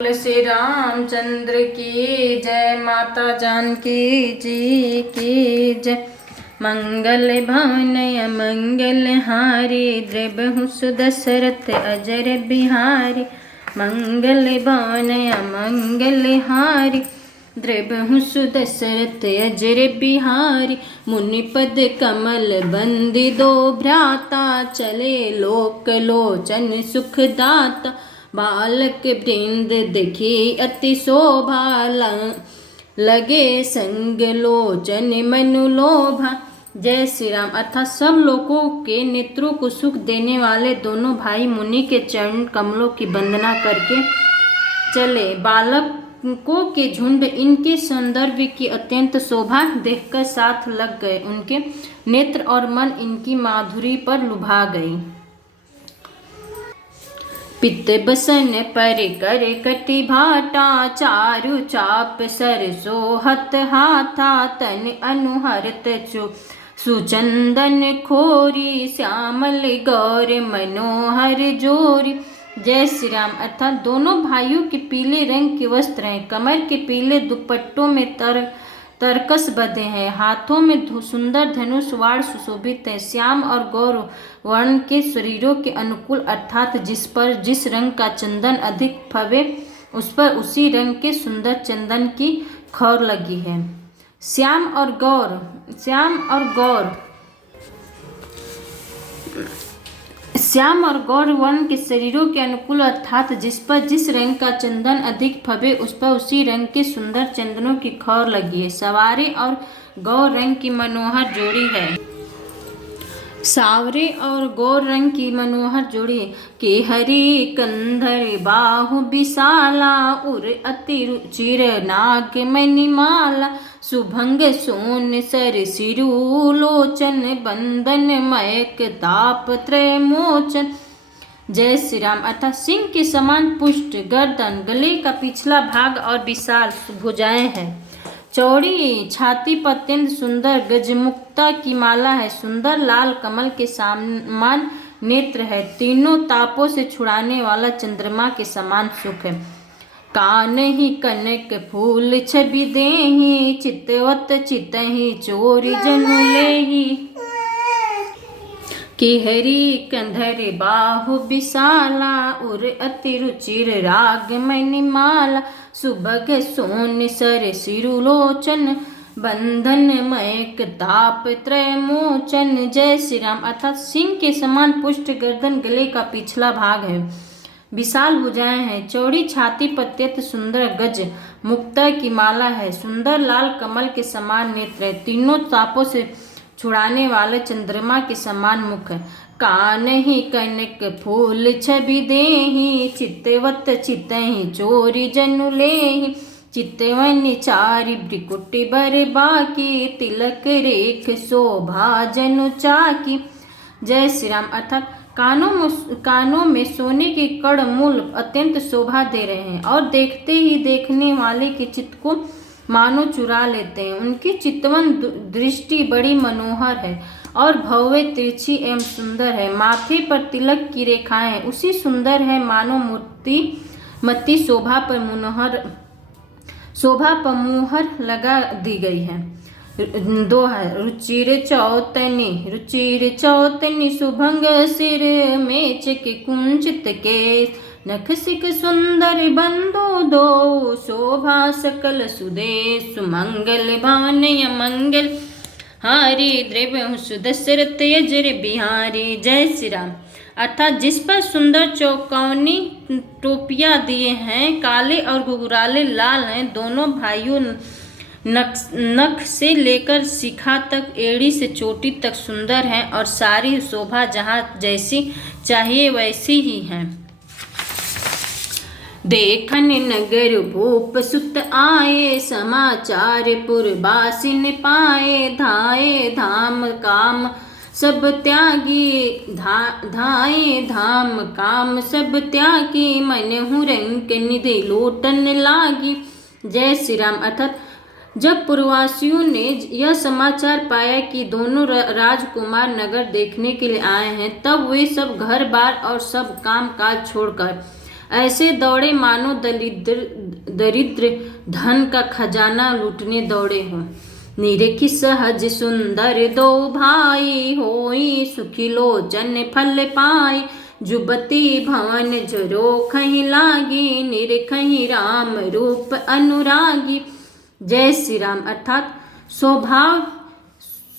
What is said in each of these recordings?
बोले श्री रामचंद्र की जय, माता जानकी जी की जय। मंगल भवन मंगल हारी, द्रबहु सुदशरथ अजर बिहारी। मंगल भवन मंगल हारी, द्रबहु सुदशरथ अजर बिहारी। मुनिपद कमल बंदी दो भ्राता, चले लोक लोचन सुखदाता। बालक वृंद देखी अति शोभा, लगे संग लोचन मनु लोभा। जय श्री राम। अर्थात सब लोगों के नेत्रों को सुख देने वाले दोनों भाई मुनि के चरण कमलों की वंदना करके चले। बालकों के झुंड इनके सौंदर्य की अत्यंत शोभा देखकर साथ लग गए। उनके नेत्र और मन इनकी माधुरी पर लुभा गई। पित्त बसन पर कर कटि भाटा, चारु चाप सरसो हत हाथा। तन अनुहरत सुचंदन खोरी, श्यामल गौर मनोहर जोरी। जय श्री राम। अर्थात दोनों भाइयों के पीले रंग के वस्त्र हैं, कमर के पीले दुपट्टों में तरकस बंधे हैं, हाथों में सुंदर धनुष वाण सुशोभित है। श्याम और गौर वर्ण के शरीरों के अनुकूल, अर्थात जिस पर जिस रंग का चंदन अधिक फबे उस पर उसी रंग के सुंदर चंदन की खौर लगी है। श्याम और गौर वर्ण के शरीरों के अनुकूल, अर्थात जिस पर जिस रंग का चंदन अधिक फबे उस पर उसी रंग के सुंदर चंदनों की खौर लगी है। सवारे और गौर रंग की मनोहर जोड़ी है। सावरे और गौर रंग की मनोहर जोड़ी के हरि कंधर बाहु विशाला, उर अति रुचिर नाग मणिमाला। सुभंग सोन सर सिरु लोचन, बंदन मयक ताप त्रय मोचन। जय श्री राम। अर्थात सिंह के समान पुष्ट गर्दन, गले का पिछला भाग और विशाल भुजाएं हैं। चौड़ी छाती पर अत्यंत सुंदर गजमुक्ता की माला है। सुंदर लाल कमल के समान नेत्र है। तीनों तापों से छुड़ाने वाला चंद्रमा के समान सुख है। कान ही कनक फूल छवि देहि, चितवत चितहि चोरी जनु लेहि। कि हरि कंधर बाहु विशाला, उर अति रुचिर राग मणिमाला। सुभग सोन सर सिरु लोचन, बंधन मयक ताप त्रय मोचन। जय श्री राम। अर्थात सिंह के समान पुष्ट गर्दन, गले का पिछला भाग है, विशाल भुजाएं हैं, चौड़ी छाती पर अत्यंत सुंदर गज मुक्ता की माला है। सुंदर लाल कमल के समान नेत्र है। तीनों तापों से छुड़ाने वाले चंद्रमा के समान मुख है। कान ही कनक फूल छवि देहि, चितवत चितहि चोरी जनु लेहि। चितवन चारि भ्रिकुटि बर बाकी, तिलक रेख शोभा जनु चाकी। जय श्री राम। अर्थात कानों में सोने के कड़ मूल अत्यंत शोभा दे रहे हैं और देखते ही देखने वाले के चित्त को मानो चुरा लेते हैं। उनकी चितवन दृष्टि बड़ी मनोहर है और भव्य तिरछी एवं सुंदर है। माथे पर तिलक की रेखाएं उसी सुंदर है मानो मती शोभा पर मुहर लगा दी गई है। दो है। रुचिर चौतनी सुभंग सिर, मेचक कुंचित केश। नख सिक सुंदर बंदो दो, शोभा सकल सुदेश। सुमंगल भवन मंगल हारी, द्रबहु सुदशरथ अजर बिहारी। जय श्री राम। अर्थात जिस पर सुंदर चौकोनी टोपियां दिए हैं, काले और घुघराले लाल हैं। दोनों भाइयों नख से लेकर शिखा तक, एड़ी से चोटी तक सुंदर हैं और सारी शोभा जहाँ जैसी चाहिए वैसी ही है। देखन नगर भूप सुत आए, समाचार पुरबासिन पाए। धाये धाम काम सब त्यागी, धाये धाम काम सब त्यागी। मनहु रंक निधि लोटन लागी। जय श्री राम। अर्थात जब पूर्ववासियों ने यह समाचार पाया कि दोनों राजकुमार नगर देखने के लिए आए हैं, तब वे सब घर बार और सब काम काज छोड़कर ऐसे दौड़े मानो दरिद्र धन का खजाना लूटने दौड़े हों। निरेखी सहज सुंदर दो भाई, होई सुखी लोचन फल पाई। जुबती भवन जरो खही लागी, निरखही राम रूप अनुरागी। जय श्री राम। अर्थात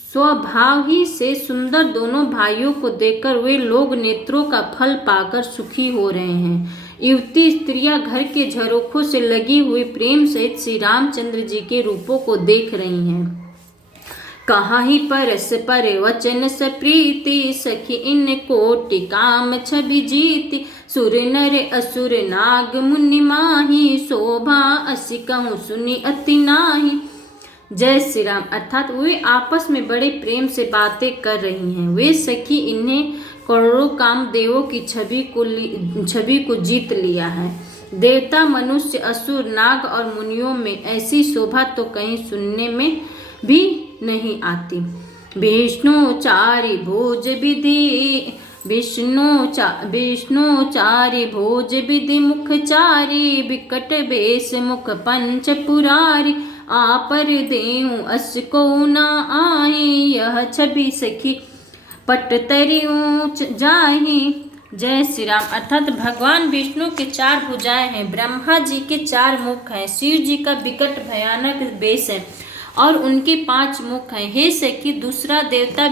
स्वभाव ही से सुंदर दोनों भाइयों को देखकर वे लोग नेत्रों का फल पाकर सुखी हो रहे हैं। युवती स्त्रियां घर के झरोखों से लगी हुई प्रेम सहित श्री रामचंद्र जी के रूपों को देख रही हैं। कहाँ ही परस पर वचन स प्रीति, सखी इन कोटि काम छवि जीति। सुर नर असुर नाग मुनि माही, शोभा असी कहूँ सुनी अति नाही। जय श्री राम। अर्थात वे आपस में बड़े प्रेम से बातें कर रही हैं। वे सखी इन्हें करोड़ों कामदेवों की छवि को जीत लिया है। देवता मनुष्य असुर नाग और मुनियों में ऐसी शोभा तो कहीं सुनने में भी नहीं आती। विष्णु चारि भोज विधि, विष्णु चारि भोज विधि मुख चारि। विकट बेस मुख पंच पुरारी, आपर देहु अस को न आई। यह छवि सखी पट तरी ऊंच जाही। जय श्री राम। अर्थात भगवान विष्णु के 4 भुजाएं हैं, ब्रह्मा जी के 4 मुख हैं, शिव जी का विकट भयानक बेस है और उनके 5 मुख हैं। हे सखी दूसरा देवता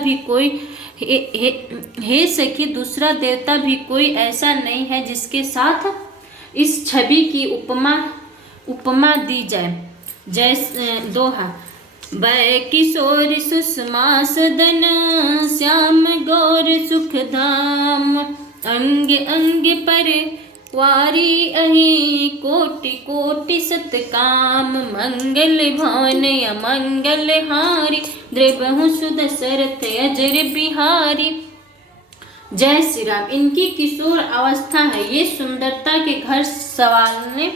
दूसरा देवता भी कोई ऐसा नहीं है जिसके साथ इस छवि की उपमा दी जाए। जय दोहा। वै किशोर सुषमा सदन, श्याम गौर सुख धाम। अंग अंग पर वारी अहि, कोटि कोटि सतकाम। मंगल भवन अमंगल हारी, द्रवहु सुदशरथ अजर बिहारी। जय श्री राम। इनकी किशोर अवस्था है। ये सुंदरता के घर संवारने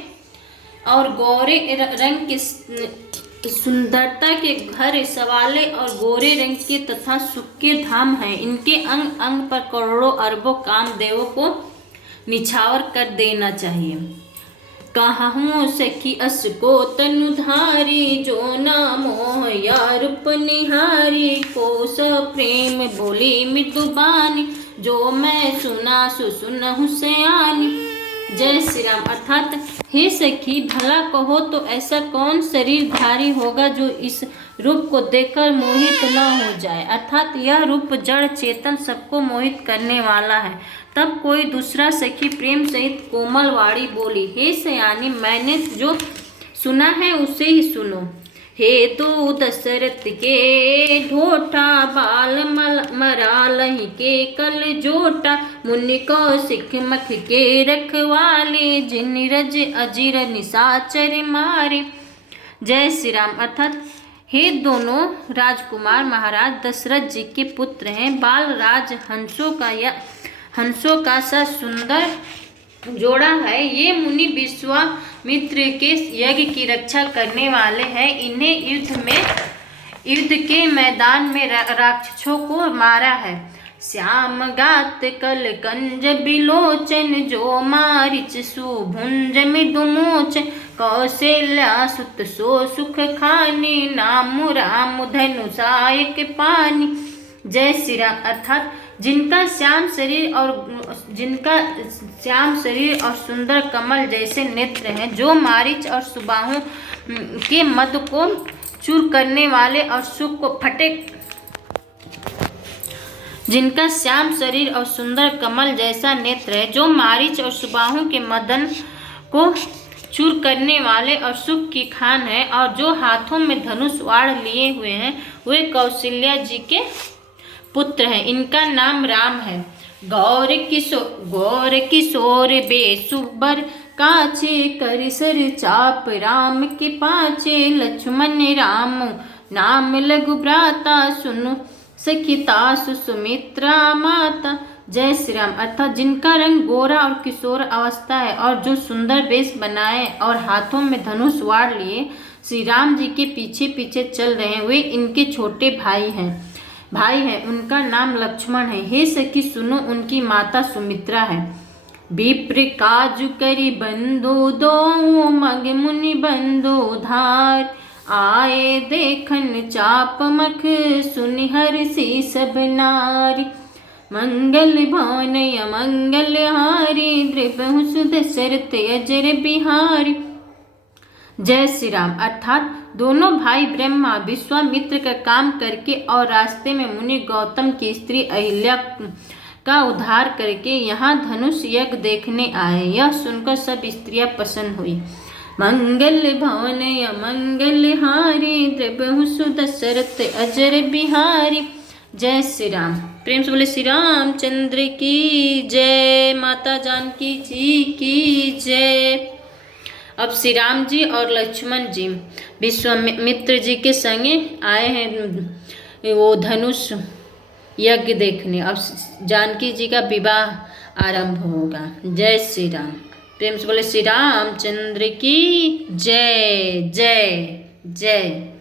और गोरे रंग के सुंदरता के घर सवाले और गोरे रंग के तथा सुख के धाम हैं। इनके अंग अंग पर करोड़ों अरबों कामदेवों को निछावर कर देना चाहिए। कहूँ सखी अस को तनुधारी, जो ना मोह या रूप निहारी। कोस प्रेम बोली मृदुबानी, जो मैं सुना सुनहु सयानी। जय श्री राम। अर्थात हे सखी भला कहो तो ऐसा कौन शरीरधारी होगा जो इस रूप को देखकर मोहित न हो जाए। अर्थात यह रूप जड़ चेतन सबको मोहित करने वाला है। तब कोई दूसरा सखी प्रेम सहित कोमल वाणी बोली, हे सयानी मैंने जो सुना है उसे ही सुनो। हे तो दशरथ के ढोठा, बाल मरालही के कल जोटा। मुनि कौशिक मख के रखवाले, जिन रज अजिर निशाचर मारे। जय श्री राम। अर्थात हे दोनों राजकुमार महाराज दशरथ जी के पुत्र हैं। बाल राज हंसों का सा सुंदर जोड़ा है। ये मुनि विश्वामित्र के यज्ञ की रक्षा करने वाले हैं। इन्हें युद्ध के मैदान में राक्षसों को मारा है। श्याम गात कल कंज बिलोचन, जो मारिच सुभुंज मृदुमोचन। कौशल्या सुत सो सुख खानी, नाम राम धनु सायक पानी। जय श्री राम। अर्थात जिनका श्याम शरीर और सुंदर कमल जैसे नेत्र हैं, जो मारिच और सुबाहों के मद को चूर करने वाले और सुख को फटे। जिनका श्याम शरीर और सुंदर कमल जैसा नेत्र है, जो मारिच और सुबाहों के मदन को चूर करने वाले और सुख की खान है, और जो हाथों में धनुष वाड़ लिए हुए हैं, वे कौशल्या जी के पुत्र हैं। इनका नाम राम है। गौर किशोर बेसुबर, काचे करिसर चाप राम के पाचे। लक्ष्मण राम नाम लघु भ्राता, सुनु सखिता सुमित्रा माता। जय श्री राम। अर्थात जिनका रंग गोरा और किशोर अवस्था है, और जो सुंदर वेश बनाए और हाथों में धनुष वाड़ लिए श्री राम जी के पीछे पीछे चल रहे हैं, वे इनके छोटे भाई हैं। उनका नाम लक्ष्मण है। हे सखी सुनो, उनकी माता सुमित्रा है। विप्र काजु करि बंधु दो मग मुनि बंधु धार। आए देखन चाप मख सुनि हर्षि सब नारी। मंगल भवन अमंगल हारी द्रिबहु सुदशरथ अजर बिहारी। जय श्री राम। अर्थात दोनों भाई ब्रह्मा विश्वामित्र का काम करके और रास्ते में मुनि गौतम की स्त्री अहिल्या का उद्धार करके यहाँ धनुष यज्ञ देखने आए। यह सुनकर सब स्त्रियां प्रसन्न हुई। मंगल भवन अमंगल हारी द्रिबहु सुदशरथ अजर बिहारी। जय श्री राम। प्रेम से बोले श्री रामचंद्र की जय। माता जानकी जी की जय। अब श्री राम जी और लक्ष्मण जी विश्वामित्र जी के संगे आए हैं वो धनुष यज्ञ देखने। अब जानकी जी का विवाह आरंभ होगा। जय श्री राम। प्रेम से बोले श्री रामचंद्र की जय जय जय।